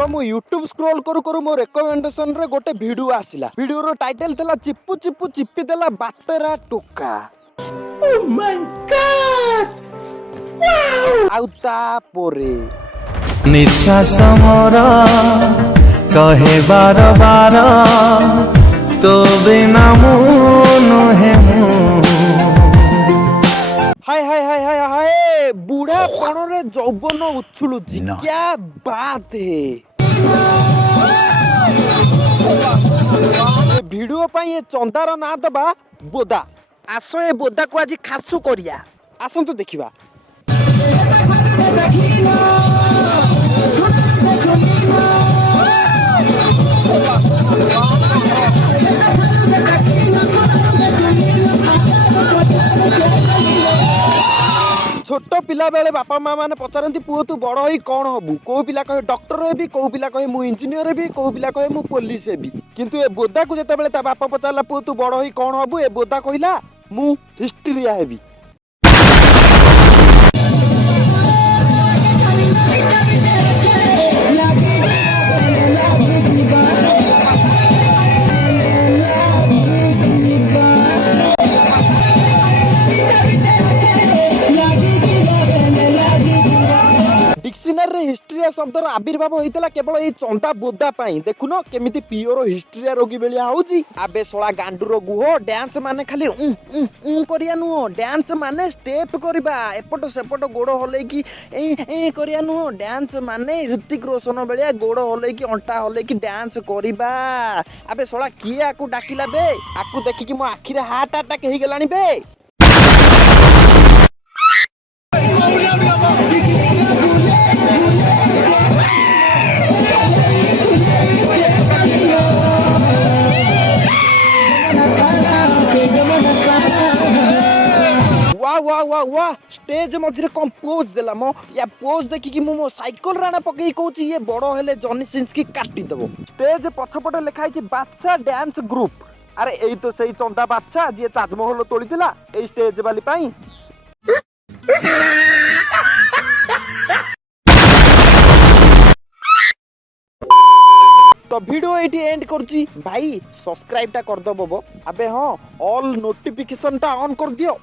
तो मु YouTube scroll करू करू मो रिकमेंडेशन रे गोटे वीडियो आसिला। वीडियो रो टाइटल थला चिप्पू चिप्पू चिप्पी देला बातेरा टोका। Oh my God wow. आउता पोरे निश्वास मोर कहे बार बार तो बिना मुहे हाय हाय हाय हाय हाय बूढ़ा पण रे जौवन उछुलुची क्या बात है। ए वीडियो पाई ए चंदार ना दबा बोदा। आस ए बोदा को आज खासु करिया आसंतु देखिबा। छोट पिला बेले बापा माँ मैंने पचारती पुओ तू बड़ होई कौन हबू। को पिला कहे डॉक्टर हेबी, को पिला कहे मु इंजीनियर हेबी, को पिला कहे मु पुलिस हेबी। किंतु ए बोदा को जेते बेले ता बापा पचारला पुओ तू बड़ होई कौन हबू, ए बोदा कहिला मु हिस्ट्रिया हेबी। डिक्शनरी रे हिस्ट्रिया शब्दर आविर्भाव होइतला केवल ए चंदा बोदा पाई। देखुनो केमिति पियोर हिस्ट्रिया रोगी बेलिया होउची। आबे सोळा गांडुर गुहो डांस माने खाली करिया नु। डांस माने स्टेप करिबा, एपट सेपट गोड़ हले की ए करिया नु। डांस माने ऋतिक रोशन बेलिया गोड़ हले की अंटा हले की डांस करिबा। आबे सोळा किए आकु डाकिला बे। आकु देखि कि मो आखि रे हार्ट अटैक हे गेलानी बे। वाह वाह वाह स्टेज मझे कम पोज देला मो या पोज देखि कि मो साइकिल राणा पकई कहूची ये बड़ो हेले जॉनी सिंस की काटी देबो। स्टेज पछपटे लिखाई छी बादशाह डांस ग्रुप। अरे एई तो सही चंदा बादशाह जे ताजमहल तोलितिला एई स्टेज वाली पाई। तो वीडियो एटी एंड करची भाई। सब्सक्राइब टा कर दबो। अबे हां ऑल नोटिफिकेशन टा ऑन कर दियो।